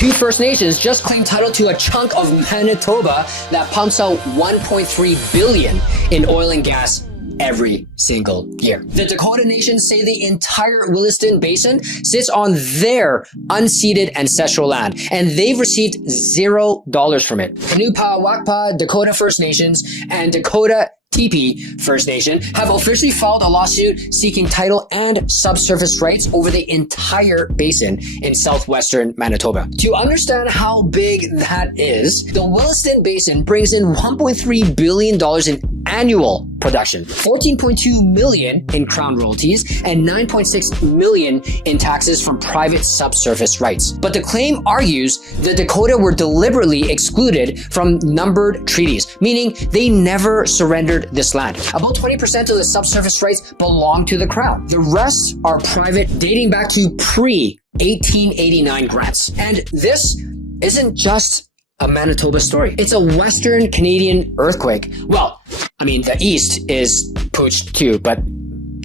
Two First Nations just claimed title to a chunk of Manitoba that pumps out $1.3 billion in oil and gas every single year. The Dakota Nation say the entire Williston Basin sits on their unceded ancestral land, and they've received $0 from it. Kanupa, Wakpa, Dakota First Nations, and Dakota TP First Nation have officially filed a lawsuit seeking title and subsurface rights over the entire basin in southwestern Manitoba. To understand how big that is, the Williston Basin brings in $1.3 billion in annual production, $14.2 million in crown royalties, and $9.6 million in taxes from private subsurface rights. But the claim argues the Dakota were deliberately excluded from numbered treaties, meaning they never surrendered this land. About 20% of the subsurface rights belong to the Crown. The rest are private, dating back to pre-1889 grants. And this isn't just a Manitoba story. It's a Western Canadian earthquake. Well, I mean, the East is poached too, but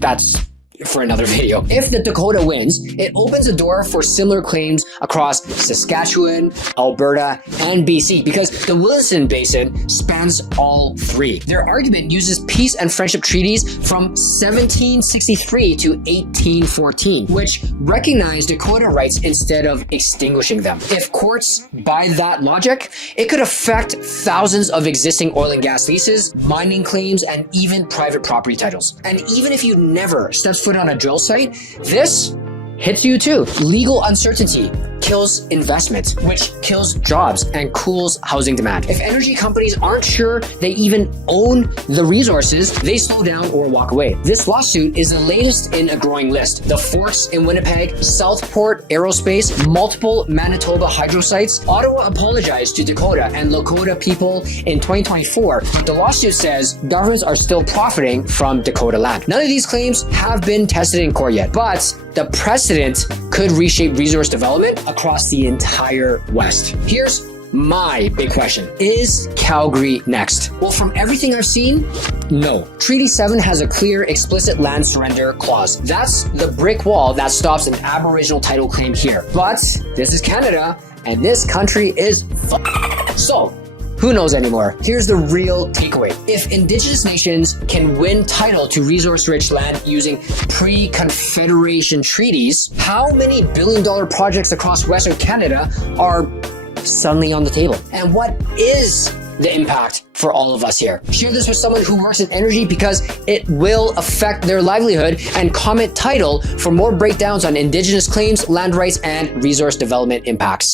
that's for another video. If the Dakota wins, it opens the door for similar claims across Saskatchewan, Alberta, and BC, because the Williston Basin spans all three. Their argument uses peace and friendship treaties from 1763 to 1814, which recognize Dakota rights instead of extinguishing them. If courts buy that logic, it could affect thousands of existing oil and gas leases, mining claims, and even private property titles. And even if you never step foot on a drill site, this hits you too. Legal uncertainty kills investment, which kills jobs and cools housing demand. If energy companies aren't sure they even own the resources, they slow down or walk away. This lawsuit is the latest in a growing list. The Forks in Winnipeg, Southport Aerospace, multiple Manitoba hydro sites. Ottawa apologized to Dakota and Lakota people in 2024, but the lawsuit says governments are still profiting from Dakota land. None of these claims have been tested in court yet, but the precedent could reshape resource development across the entire West. Here's my big question. Is Calgary next? Well, from everything I've seen, no. Treaty 7 has a clear, explicit land surrender clause. That's the brick wall that stops an Aboriginal title claim here. But this is Canada, and this country is so who knows anymore? Here's the real takeaway. If Indigenous nations can win title to resource-rich land using pre-Confederation treaties, how many billion-dollar projects across Western Canada are suddenly on the table? And what is the impact for all of us here? Share this with someone who works in energy, because it will affect their livelihood, and comment title for more breakdowns on Indigenous claims, land rights, and resource development impacts.